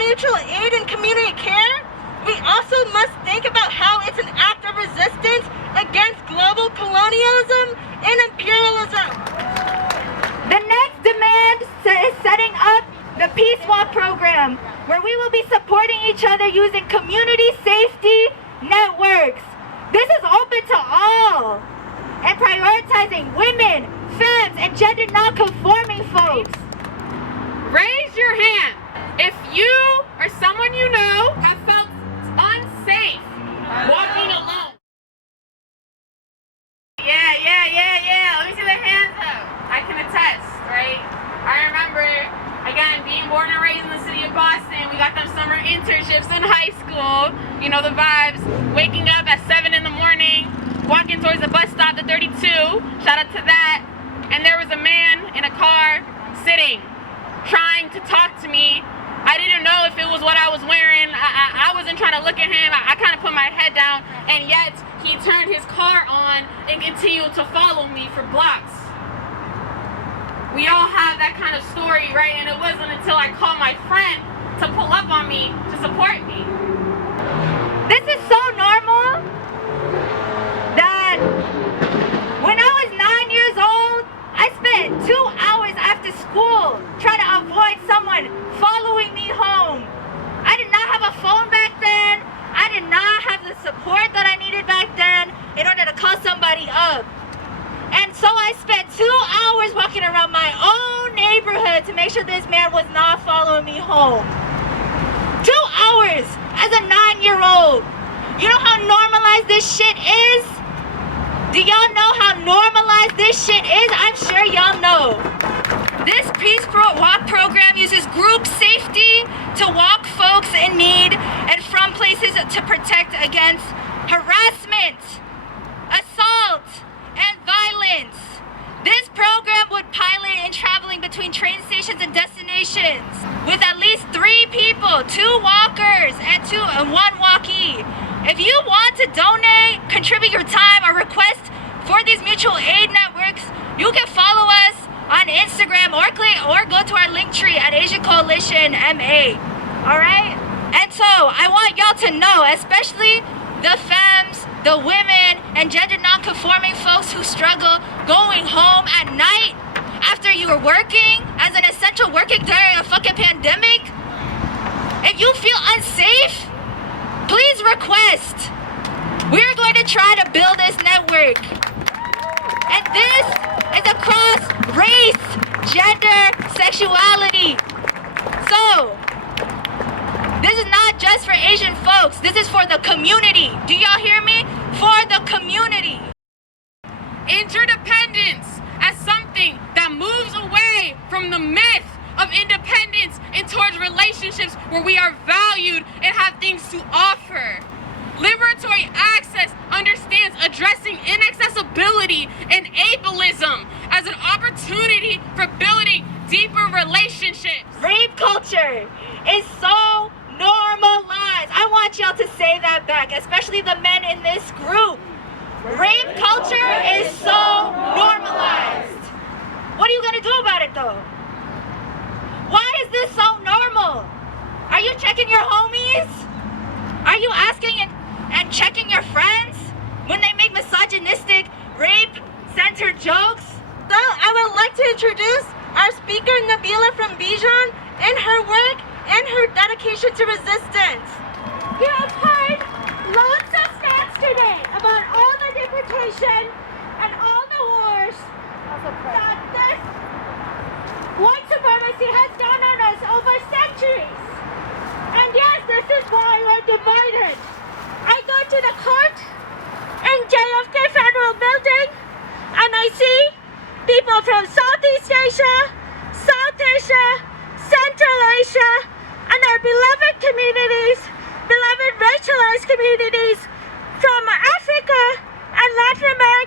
mutual aid and community care, we also must think about how it's an act of resistance against global colonialism and imperialism. The next demand is setting up the Peace Walk program, where we will be supporting each other using community safety networks. This is open to all and prioritizing women, femmes, and gender non-conforming folks. Raise your hand if you or someone you know have felt unsafe walking alone. Yeah. Let me see the hands up. I can attest, right? I remember, again, being born and raised in the city of Boston. We got them summer internships in high school. You know the vibes. Waking up at 7 in the morning, walking towards the bus stop, the 32. Shout out to that. And there was a man in a car sitting, trying to talk to me. I didn't know if it was what I was wearing. I wasn't trying to look at him. I kind of put my head down, and yet he turned his car on and continued to follow me for blocks. We all have that kind of story, right? And it wasn't until I called my friend to pull up on me to support me. This is so normal that when I was 9 years old, I spent 2 hours after school trying to avoid someone following me home. I did not have a phone back then. I did not have the support that I needed back then in order to call somebody up. And so I spent 2 hours walking around my own neighborhood to make sure this man was not following me home. 2 hours as a 9-year-old. You know how normalized this shit is? Do y'all know how normalized this shit is? I'm sure y'all know. This Peace Walk program uses group safety to walk folks in need and from places to protect against harassment, assault, and violence. This program would pilot in traveling between train stations and destinations with at least 3 people, 2 walkers, and 1 walkie. If you want to donate, contribute your time, or request for these mutual aid networks, you can follow us on Instagram or go to our link tree at Asian Coalition MA. Alright? And so I want y'all to know, especially the femmes, the women, and gender non-conforming folks who struggle going home at night after you were working as an essential worker during a fucking pandemic. If you feel unsafe, please request. We're going to try to build this network. And this is across race, gender, sexuality. So, this is not just for Asian folks. This is for the community. Do y'all hear me? For the community. Interdependence as something that moves away from the myth of independence and towards relationships where we are valued and have things to offer. Liberatory access understands addressing inaccessibility and ableism as an opportunity for building deeper relationships. Rape culture is so normalized. I want y'all to say that back, especially the men in this group. Rape culture is so normalized. What are you gonna do about it though? Why is this so normal? Are you checking your homies? Are you asking and checking your friends when they make misogynistic, rape-centered jokes? So I would like to introduce our speaker, Nabila from Bijan, and her work and her dedication to resistance. You have heard lots of stats today about all the deportation and all the wars that this white supremacy has done on us over centuries. And yes, this is why we're divided. I go to the court in JFK Federal Building and I see people from Southeast Asia, South Asia, Central Asia, and our beloved communities, beloved racialized communities from Africa and Latin America